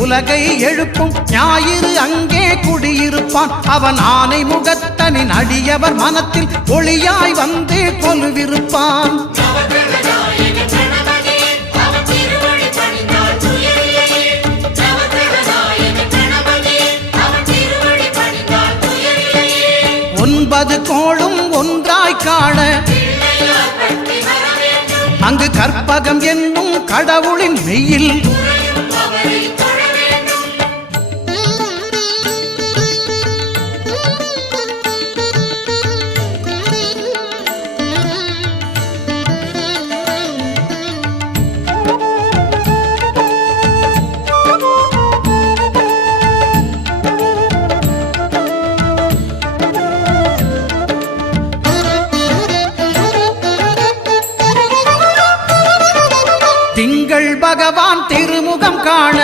உலகை எழுப்பும் ஞாயிறு அங்கே குடியிருப்பான். அவன் ஆனை முகத்தனின் அடியவர் மனத்தில் ஒளியாய் வந்து கொலுவிருப்பான். ஒன்பது கோளும் ஒன்றாய் காண அங்கு கற்பகம் என்னும் கடவுளின் மெய்யில் திங்கள் பகவான் திருமுகம் காண